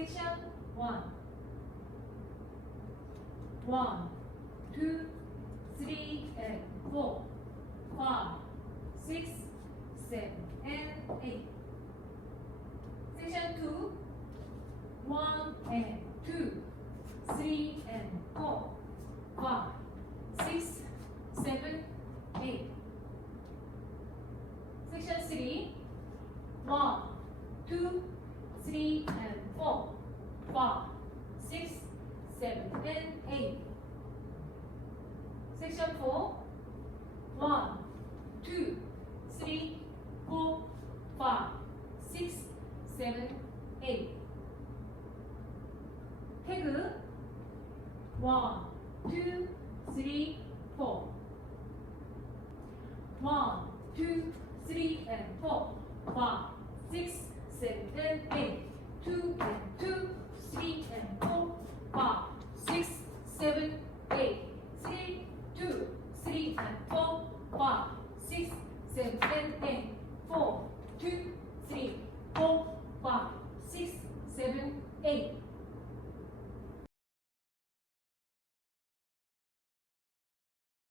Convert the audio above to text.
Section 1. 1, 2, 3, and 4, 5, 6, 7, and 8. Section 2. 1 and 2, 3 and 4, 5, 6, 7, 8. Section 3. 1, 2, 3 and 4, 5, 6, 7 and 8. Section 4. 1, 2, 3, 4, 5, 6, 7, 8. 태그 1, 2, 3, 4. 1, 2, 3 and 4, 5, 6, 7 and 8. 2 and 2, 3 and 4, 5, 6, 7, 8. 3, 2, 3 and 4, 5, 6, 7 and 8. 4, 2, 3, 4, 5, 6, 7, 8.